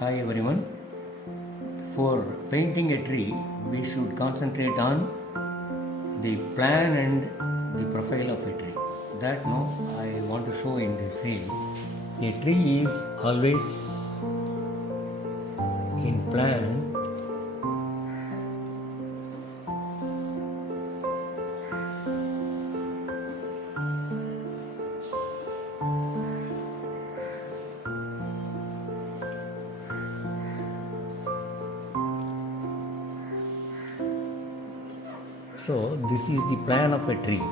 Hi everyone. For painting a tree, we should concentrate on the plan and the profile of a tree. That now I want to show in this reel. A tree is always in plan. So this is the plan of a tree.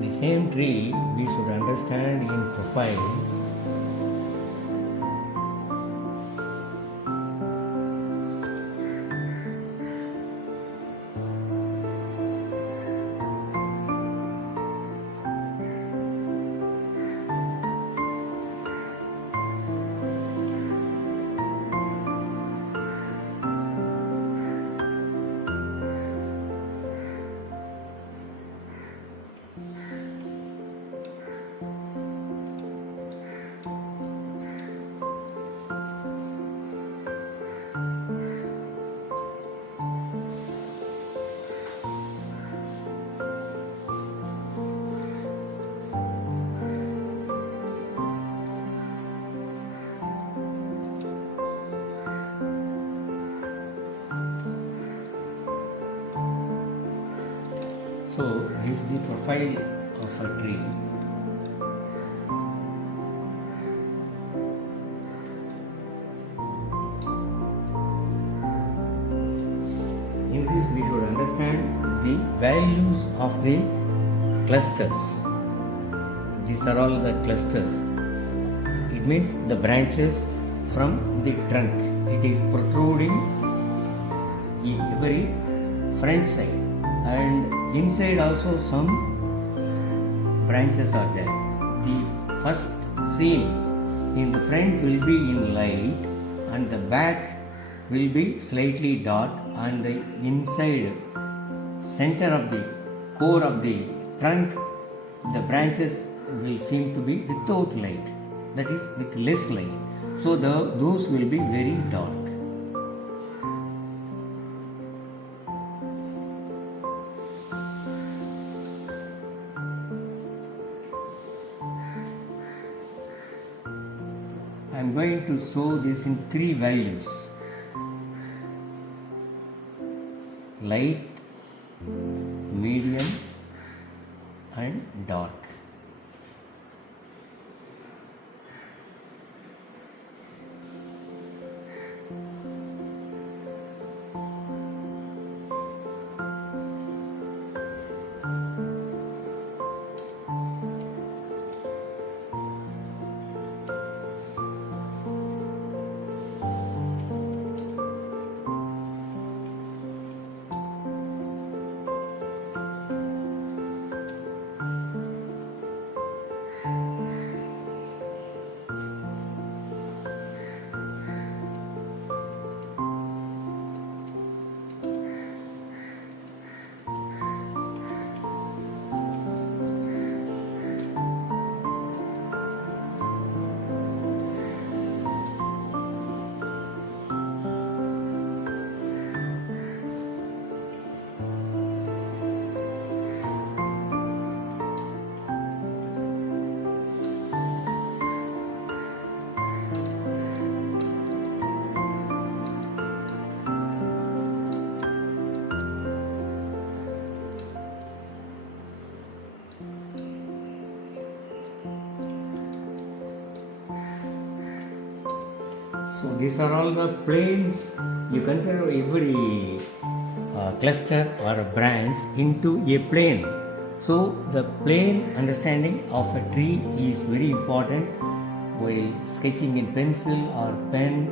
The same tree we should understand in profile. So this is the profile of a tree. In this we should understand the values of the clusters. These are all the clusters. It means the branches from the trunk. It is protruding in every front side, and inside also some branches are there. The first scene in the front will be in light and the back will be slightly dark, and the inside center of the core of the trunk, the branches will seem to be without light, that is with less light. So those will be very dark. I am going to show this in three values: light, medium and dark. So these are all the planes. You consider every cluster or a branch into a plane. So the plane understanding of a tree is very important while sketching in pencil or pen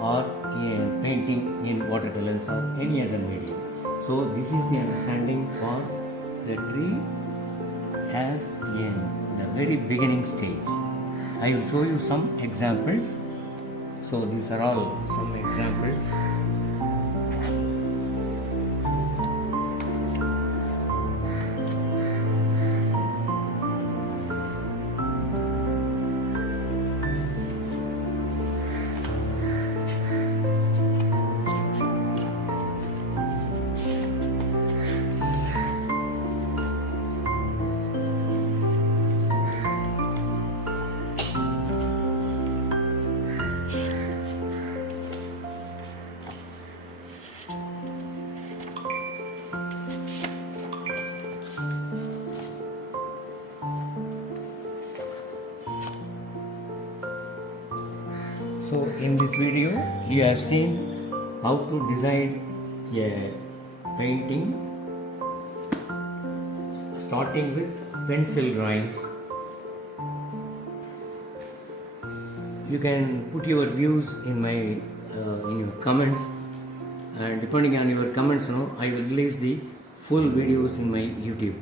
or in painting in watercolors or any other medium. So this is the understanding for the tree as in the very beginning stage. I will show you some examples. So these are all some examples. So in this video you have seen how to design a painting starting with pencil drawings. You can put your views in my in your comments, and depending on your comments, I will release the full videos in my YouTube.